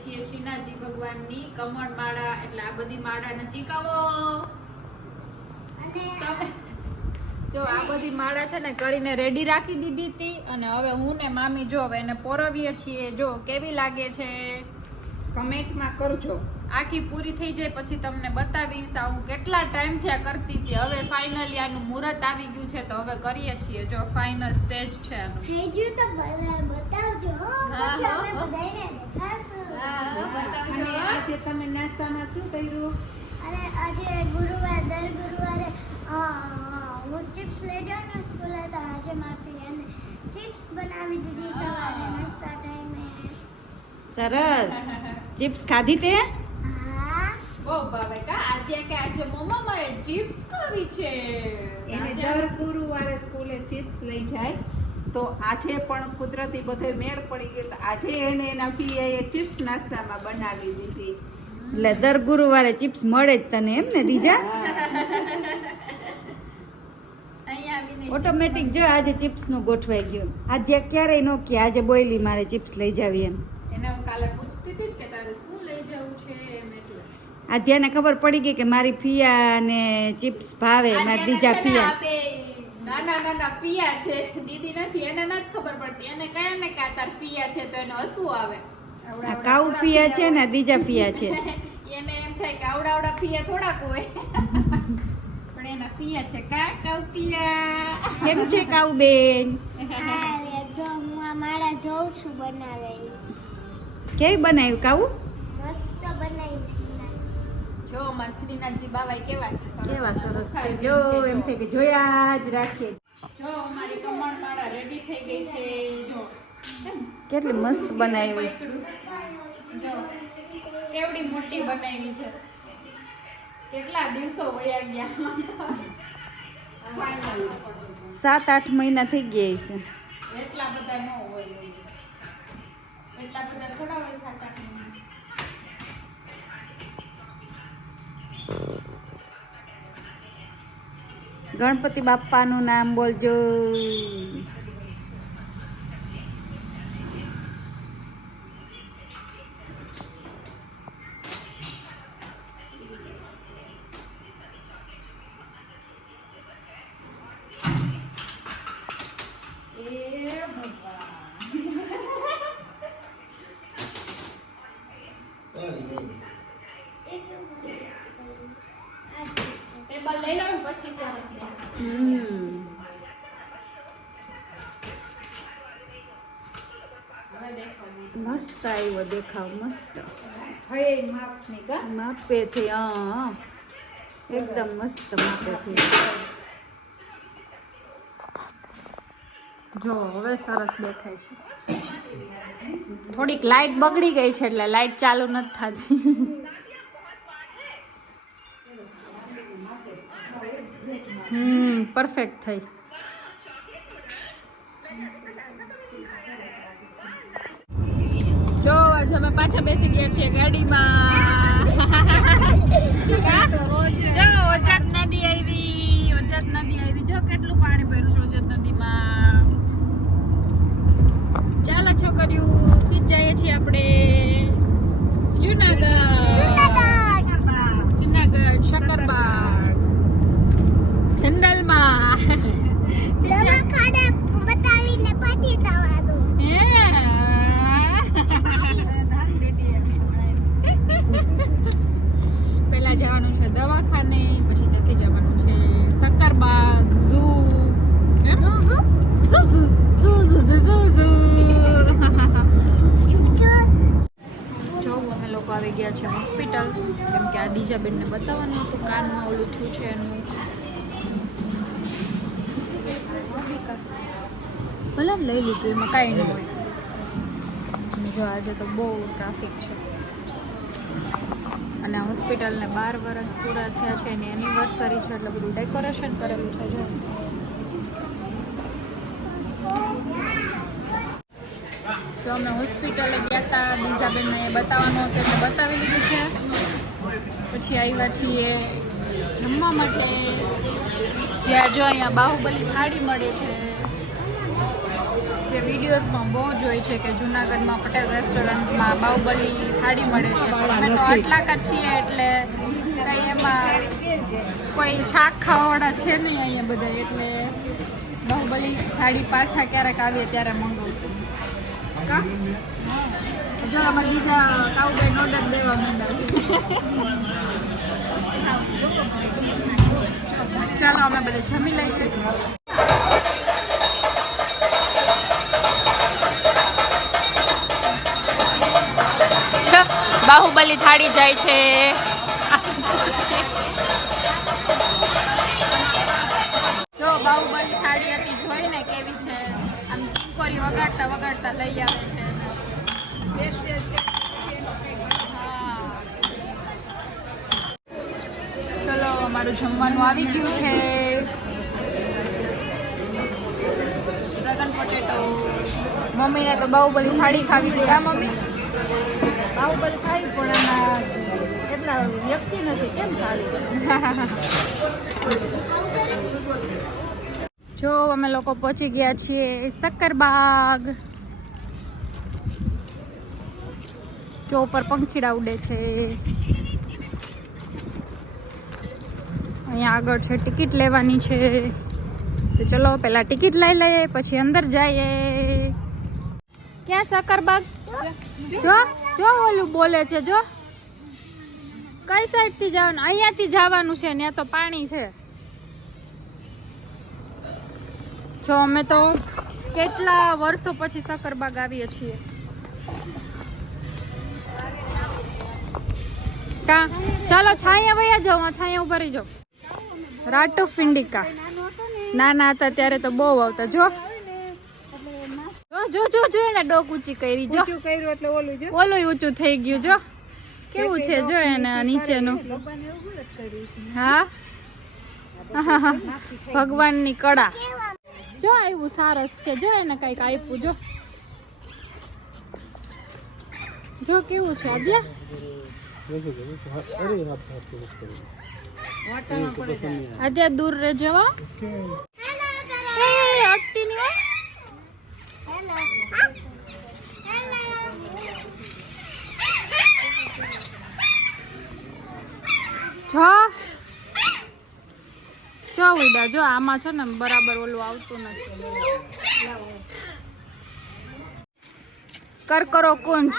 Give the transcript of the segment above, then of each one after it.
છીએ શ્રીનાથજી ભગવાનની કમળ માળા, એટલે આ બધી માળા નજીક આવો. તમે જો આ બધી માળા છે ને કરીને રેડી રાખી દીધી હતી, અને હવે હું ને મામી જો હવે એને પોરવીએ છીએ. જો કેવી લાગે છે કમેન્ટમાં કરજો. આખી પૂરી થઈ જાય પછી તમને બતાવીશ આ હું કેટલા ટાઈમથી આ કરતી હતી. હવે ફાઇનલી આનું મુહૂર્ત આવી ગયું છે તો હવે કરીએ છીએ. જો ફાઇનલ સ્ટેજ છે આનું. થઈ ગયું તો બતાવજો. પછી અમે બધાને દેખાડશું. બતાવજો. અને આજે તમે નાસ્તામાં શું કર્યું? અને આજે ગુરુવાર દર ગુરુવારે હું ચિપ્સ લઈ જાઉં ને સ્કૂલે, તો આજે માફી અને ચિપ્સ બનાવી દીધી સવારે નાસ્તા ટાઈમે. સરસ. ચિપ્સ ખાધી તે? ઓ બાબા કા આદ્યા કે આજે મમ્મા મારે ચિપ્સ ખાવી છે. એને દર ગુરુવારે સ્કૂલે ચિપ્સ લઈ જાય, તો આજે પણ કુદરતી બધે મેળ પડી ગયો. આજે એને એના પીએ ચિપ્સ નાસ્તામાં બનાવી દીધી. એટલે દર ગુરુવારે ચિપ્સ મળે જ તને એમ ને દીજા? અહીંયા આવીને ઓટોમેટિક જો આજે ચિપ્સ નું ગોઠવાઈ ગયું. આજે ક્યારેય નો કે આજે બોયલી મારે ચિપ્સ લઈ જાવી એમ. એને હું કાલે પૂછતી હતી કે તારે શું લઈ જવું છે એમ, એટલે આધ્યાને ખબર પડી ગઈ કે મારી ફિયા ને ચિપ્સ ભાવે, મારી દીજા ફિયા. નાના પિયા છે, દીદી નથી, એને નથી ખબર પડતી. એને કહે ને કે આ તાર પિયા છે તો એને હસવું આવે. આ કાઉ ફિયા છે ને દીજા ફિયા છે. એને એમ થાય કે આવડા પિયા થોડાક હોય, પણ એના પિયા છે. કાઉ પિયા. કેમ છે કાઉ બેન? જો હું આ માળા જોઉં છું બનાવે. કેવી બનાવ્યું કાઉ? મસ્ત બનાવી છે. જો અમાર શ્રીનાથજી બાવાઈ કેવા છે, કેવા સરસ છે. જો એમ થાય કે જોયા જ રાખીએ. જો અમારી કમળ માળા રેડી થઈ ગઈ છે. જો કેટલી મસ્ત બનાવી. જો કેવડી મોટી બનાવી છે. કેટલા દિવસો વયા ગયા. 7-8 મહિના થઈ ગયા છે. એટલા બધા ન હોય, એટલા બધા થોડા હોય. 7-8 મહિના. ગણપતિ બાપ્પાનું નામ બોલજો. ટેબલ લઈ લઉં પછી મસ્ત આવ્યો દેખાવ. મસ્ત માપેથી. હા એકદમ મસ્ત માપેથી. જો હવે સરસ દેખાય છે. થોડીક લાઈટ બગડી ગઈ છે એટલે લાઈટ ચાલુ નથી થતી. પરફેક્ટ થઈ. જો આજે અમે પાછા બેસી ગયા છીએ ગાડીમાં. જો ઓજત નદી આવી. જો કેટલું પાણી ભર્યું છે ઓજત નદીમાં. ચાલો છોકરીઓ સીધ જઈએ છીએ આપણે જુનાગઢ શક્કરબાગ જંગલમાં. બતાવીને પછી થવાનું. પેલા જવાનું છે દવાખાને, પછી ત્યાંથી જવાનું છે શક્કરબાગ ઝૂ. જો અમે લોકો આવી ગયા છે હોસ્પિટલ, કેમ કે આ દીજાબેનને બતાવવાનું હતું કાનમાં ઓલું થયું છે એનું. ભલે લઈ લીધું, એમાં કાંઈ ન હોય. જો આજે તો બહુ ટ્રાફિક છે. અને હોસ્પિટલને 12 વર્ષ પૂરા થયા છે, એની એનિવર્સરી છે, એટલે બધું ડેકોરેશન કરેલું છે. જો અમે હોસ્પિટલે ગયા હતા, દીજાબેનને એ બતાવવાનું હતું એટલે બતાવી લીધું છે. પછી આવ્યા છીએ જમવા માટે, જ્યાં જો અહીંયા બાહુબલી થાળી મળે છે. જે વિડીયોઝમાં બહુ જોઈ છે કે જુનાગઢમાં પટેલ રેસ્ટોરન્ટમાં બાહુબલી થાળી મળે છે પણ અમે તો આટલા કા છીએ એટલે કંઈ એમાં કોઈ શાક ખાવાવાળા છે નહીં અહીંયા બધા એટલે બાહુબલી થાળી પાછા ક્યારેક આવીએ ત્યારે મંગાવશું કા જો અમારે બીજા તાઉભાઈ ઓર્ડર દેવા માંડ્યા ચાલો અમે બધા જમી લઈએ બાહુબલી થાળી જાય છે જો બાહુબલી થાળી હતી જોઈને કેવી છે આમ ટુકરી વગાડતા વગાડતા લઈ આવે છે ચલો અમારું જમવાનું આવી ગયું છે ડ્રેગન પોટેટો મમ્મીને તો બાહુબલી થાળી ખાવી હતી આ મમ્મી બાહુબલી ખાવી પણ આમાં એટલા વ્યક્તિ નથી કેમ ખાવી જો અમે લોકો પહોંચી ગયા છીએ સક્કરબાગ જો ઉપર પંખીડા ઉડે છે અહીંયા આગળ છે ટિકિટ લેવાની છે તો ચલો પહેલા ટિકિટ લઈ લઈએ પછી અંદર જઈએ ક્યાં સક્કરબાગ જો જો ઓલું બોલે છે જો કઈ સાઈડ થી જવાનું અહીંયાથી જવાનું છે ત્યાં તો પાણી છે જો અમે તો કેટલા વર્ષો પછી સક્કરબાગ આવીએ છીએ કા ચાલો છાયા વયા જાઓ છાયા ઉભા રહી જાઓ રાટો ફિંડિકા નાના હતા ત્યારે તો બહુ આવતા જો જો જો જો એને ડોક ઊંચી કરી જો ઊંચું કર્યું એટલે ઓલું જો ઓલું ઊંચું થઈ ગયું જો કેવું છે જો એને નીચેનું હા ભગવાનની કળા જો આવ્યું સારસ છે જો એને કઈક આપ્યું જો જો કેવું છે આદ્યા આદ્યા દૂર રે જવા અટતી નહીં હો જો ઉડા જો આમાં છે ને બરાબર ઓલું આવતું નથી કરકરો કુંજ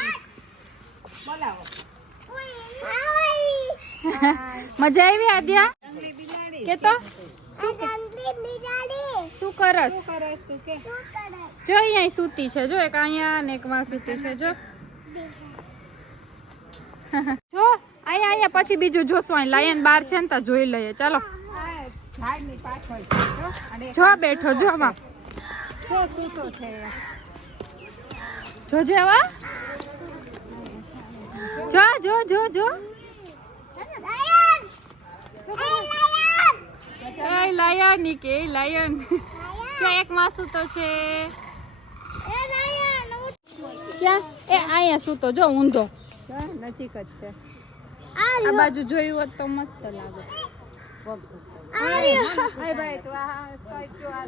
મજા આવી આદ્યા કે તો શું કરસ જો અહીંયા સૂતી છે જો એક અહીંયા ને એક માં સૂતી છે જો જો અહીંયા પછી બીજું જોશું અહીં લાયન બાર છે ને તો જોઈ લઈએ ચાલો જો બેઠો જો આમાં જો જેવા જો જો જો જો લાયન ની કે લાયન ક્યાં એક માં સૂતો છે ક્યાં એ અહીંયા સૂતો જો ઊંધો નજીક જ છે આ બાજુ જોયું હોત તો મસ્ત લાગે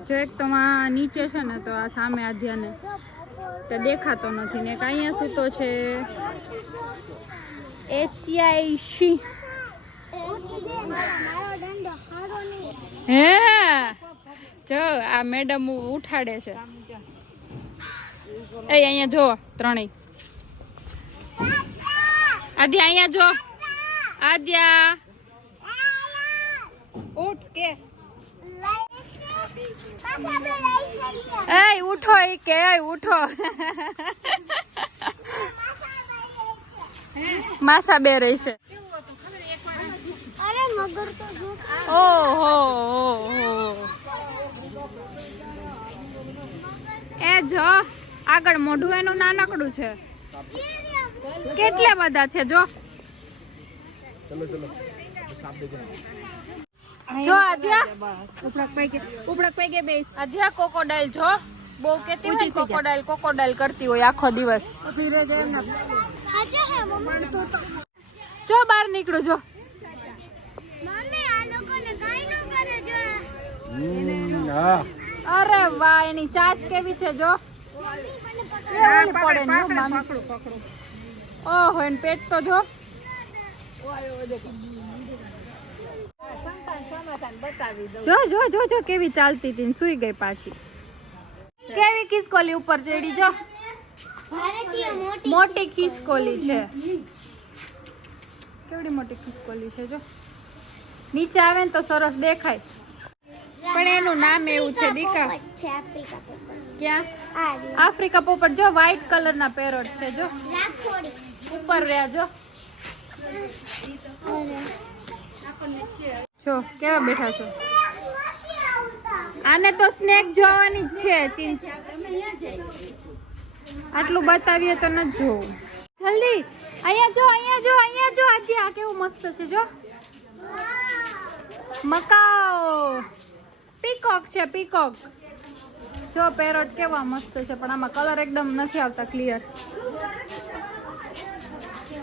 જો એક તો આ નીચે છે ને તો આ સામે આધ્યાને તે દેખાતો નથી ને અહીંયા સૂતો છે એશિયાઈ સિંહ હે જો આ મેડમ ઉઠાડે છે એ અહીંયા જો ત્રણેય આદ્યા અહીંયા જો આદ્યા ઉઠ કે એ ઉઠો એ કે ઉઠો માસા બે રહી છે ઓહો એ જો આગળ મોઢું એનું નાનકડું છે કેટલા બધા છે જો જો આદ્યા ઉપડક પૈકે બેસ આદ્યા કોકોડાઇલ જો બહુ કેતી હોય કોકોડાઇલ કોકોડાઇલ કરતી હોય આખો દિવસ ઉભી રહે જાય એમના જો બહાર નીકળું જો અરે વાહ, એની ચાચ કેવી છે જો. કેવી પડે ને હો મામી. પકડું. ઓહો, એન પેટ તો જો. સમાધાન બતાવી દઉં. જો જો જો જો કેવી ચાલતી હતી ને સૂઈ ગઈ પાછી. કેવી ખિસકોલી ઉપર ચડી જો. ભારતીય મોટી ખિસકોલી છે. કેવડી મોટી ખિસકોલી છે જો. નીચે આવે ને તો સરસ દેખાય. પણ એનું નામ એવું છે દીકા. છે આફ્રિકા પોપટ. ક્યાં? આ આફ્રિકા પોપટ જો વ્હાઈટ કલર ના પેરોટ છે જો. રાખોડી. ઉપર રહ્યા જો. જો કેવા બેઠા છો. આને તો સ્નેક જોવાની જ છે. આટલું બતાવીએ તો નથી જોવું. જલ્દી અહીંયા જો આદ્યા કેવું મસ્ત છે જો. મકાઓ પીકોક છે પીકોક. જો પેરોટ કેવા મસ્ત છે પણ આમાં કલર એકદમ નથી આવતા ક્લિયર.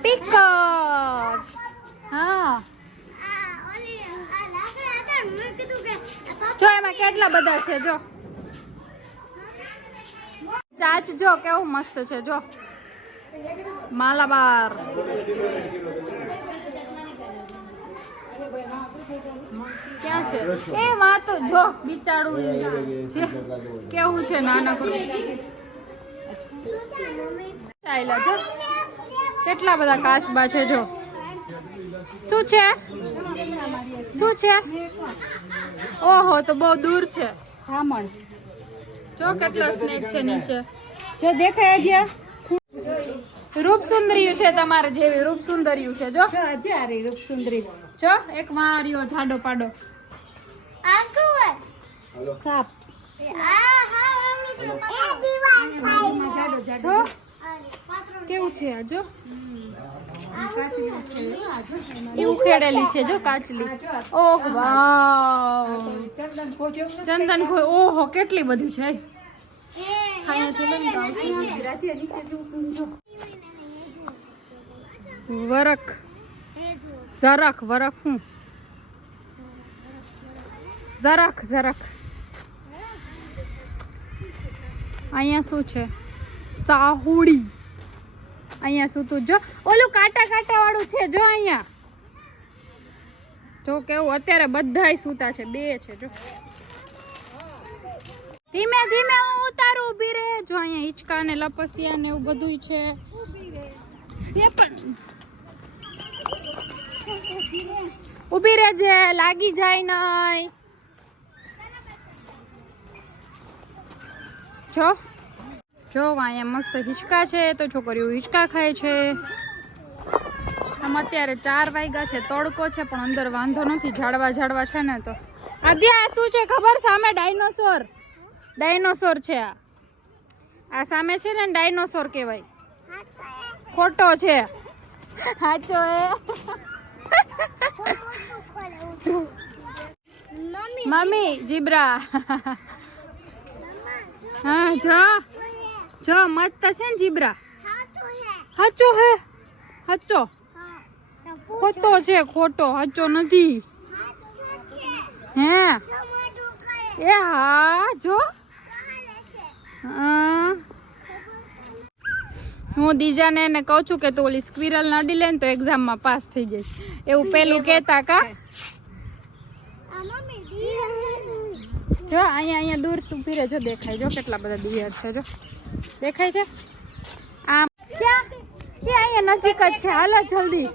પીકોક હા. જો એમાં કેટલા બધા છે જો. ચાચ જો કેવું મસ્ત છે જો. માલાબાર ક્યાં છે એ વાતો જો બિચારું છે કેવું છે નાનકડું. ચાલ્યા જો કેટલા બધા કાચબા છે જો. શું છે શું છે? ઓહો તો બહુ દૂર છે. બ્રાહ્મણ જો કેટલા સ્નેક છે નીચે. જો દેખાય ગયા. રૂપ સુંદર્યું છે તમારે જેવી રૂપ સુંદર્યું છે જો. જો અત્યારે રૂપસુંદરી જો એક માર્યો જાડો પાડો. આ શું હે? સાપ. આ હા મમ્મી તો એ દીવાલ ખાઈ. જો કેવું છે આ જો. એ ઉખેડેલી છે જો કાચલી. ઓહ વાવ ચંદન ખોય. ઓહો કેટલી બધી છે. વરખ જરાખ વરખ હું જરાખ અહીંયા શું છે? સાહુડી. અહીંયા શું તું જો ઓલું કાંટા વાળું છે જો. અહીંયા જો કેવું અત્યારે બધાય સૂતા છે. બે છે જો. ધીમે ધીમે હું ઉતારું. ઊભી રહે જો. અહીંયા હિંચકા ને લપસિયા ને એવું બધું છે. ઊભી રહેજે લાગી જાય નહીં. જો અહીંયા મસ્ત હિંચકા છે તો છોકરીઓ હિંચકા ખાય છે. આમ અત્યારે 4 વાગ્યા છે. તડકો છે પણ અંદર વાંધો નથી. ઝાડવા છે ને તો. આદ્યા શું છે ખબર? સામે ડાયનોસોર છે. આ સામે છે ને ડાયનોસોર કહેવાય. ખોટો છે સાચો મમ્મી જીબ્રા. હા જો મસ્ત છે ને જીબ્રા. સાચો હે સાચો. ખોટો છે ખોટો સાચો નથી. હે એ હા જો. હું દીજાને એને કહું છું કે તું ઓલી સ્ક્વિરલ નડી લે ને તો એક્ઝામમાં પાસ થઈ જાય. એવું પેલું કહેતા કા. જો અહીંયા દૂર ઊભી રહે જો. દેખાય જો કેટલા બધા દિયર છે જો. દેખાય છે આમ ક્યાં? અહીંયા નજીક જ છે. હાલો જલ્દી.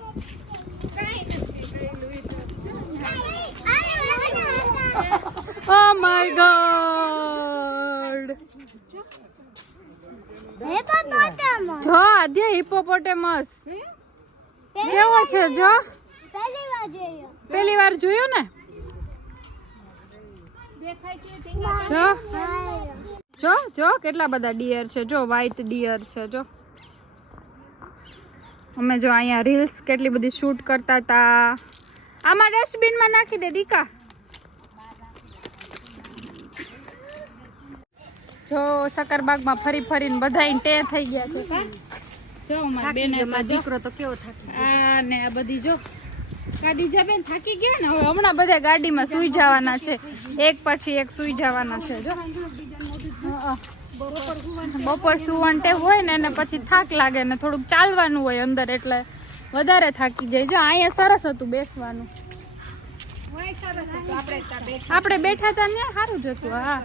Oh my God. જો આદ્યા હિપોપોટેમસ કેવો છે જો. પહેલી વાર જોયું ને. જો કેટલા બધા ડિયર છે જો. વ્હાઈટ ડિયર છે જો. અમે જો અહીંયા રીલ્સ કેટલી બધી શૂટ કરતા હતા. આમાં ડસ્ટબિનમાં નાખી દે દીકા. જો સકરબાગમાં ફરીને બધાય ટે થઈ ગયા છે. જો અમારી બેને દીકરો તો કેવો થાકી. આ ને આ બધી જો ગાડી બેન થાકી ગયા ને હવે હમણાં બધા ગાડીમાં સુઈ જવાના છે, એક પછી એક સુઈ જવાના છે. જો બપોર સુવાનું ટેવ હોય ને એને પછી થાક લાગે ને થોડુંક ચાલવાનું હોય અંદર એટલે વધારે થાકી જાય. જો અહીંયા સરસ હતું બેસવાનું, આપણે બેઠા હતા ને સારું જ હતું. હા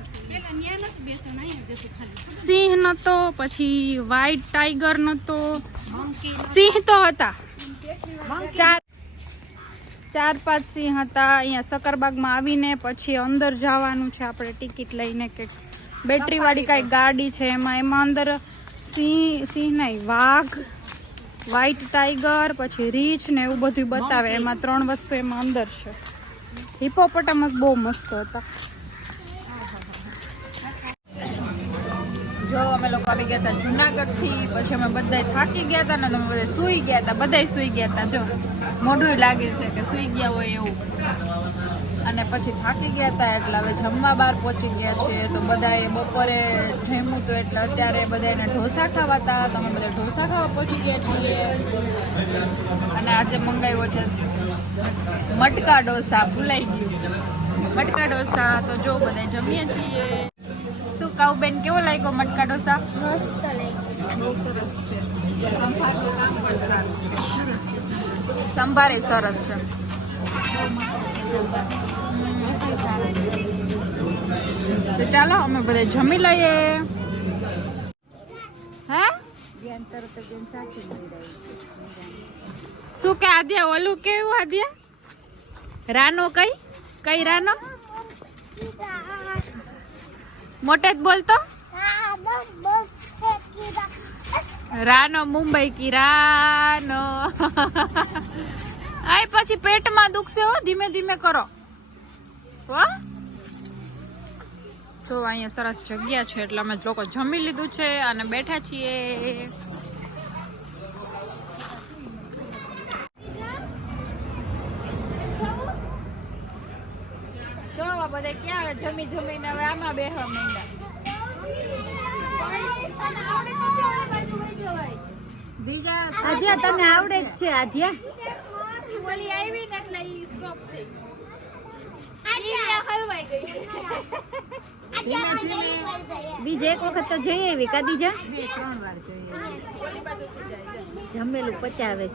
સિંહ નતો, પછી વ્હાઈટ ટાઈગર નતો, સિંહ તો હતા, 4-5 સિંહ હતા. અહીંયા સકરબાગમાં આવીને પછી અંદર જવાનું છે આપણે ટિકિટ લઈને, કે બેટરી વાળી કઈ ગાડી છે એમાં અંદર સિંહ નહીં, વાઘ, વ્હાઈટ ટાઈગર, પછી રીંછ ને એવું બધું બતાવે. એમાં 3 વસ્તુ એમાં અંદર છે. હિપોપોટામસ બહુ મસ્ત હતા. જો અમે લોકો આવી ગયા હતા જુનાગઢ થી, પછી અમે બધા થાકી ગયા હતા ને અમે બધા સુઈ ગયા હતા, બધાય સુઈ ગયા હતા. જો મોઢું લાગે છે કે સુઈ ગયા હોય એવું. અને પછી થાકી ગયા હતા એટલે હવે જમવા બહાર પહોંચી ગયા છે. તો બધાએ બપોરે જમ્યું હતું એટલે અત્યારે બધાને ઢોસા ખાવા હતા, તો અમે બધા ઢોસા ખાવા પહોંચી ગયા છીએ. અને આજે મંગાવ્યો છે મટકા ડોસા, ભૂલાઈ ગયું મટકા ડોસા. તો જો બધા જમીએ છીએ. શું કહું બેન, કેવો લાગ્યો મટકા ડોસા? મસ્ત લાગ્યું. સંભારે સરસ છે. તો ચાલો અમે બધા જમી લઈએ. હે શું કે આદ્યા, ઓલું કેવું આદ્યા? રાનો કઈ રાનો? મોટે જ બોલતો. રાનો મુંબઈ કી રાનો. આય પછી પેટમાં દુખશે હો, ધીમે ધીમે કરો. વાહ, જો અહીંયા સરસ જગ્યા છે એટલે અમે લોકો જમી લીધું છે અને બેઠા છીએ. જો બધા ક્યાં જમી જમીને હવે આમાં બેહવા માંડ્યા. આધ્યા તને આવડે જ છે? આધ્યા ઓલી આવી ને એટલે ઈ સ્ટોપ થઈ ગઈ, હલવાઈ ગઈ. બીજે એક વખત તો જઈ આવી કાદી જા, 2-3 વાર જઈ ઓલી બાજુથી જાય. જમેલું પચાવે.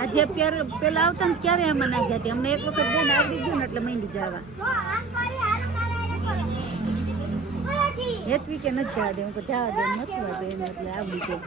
આજે પેલા આવતા ને ક્યારે આમાં ના જતી, અમને એક વખત બેન આવડી ગયું ને એટલે માંડી જવા. હેતવી કે નથી જવા દે, હું જવા દે નથી વાગે એને એટલે આવડી ગયું.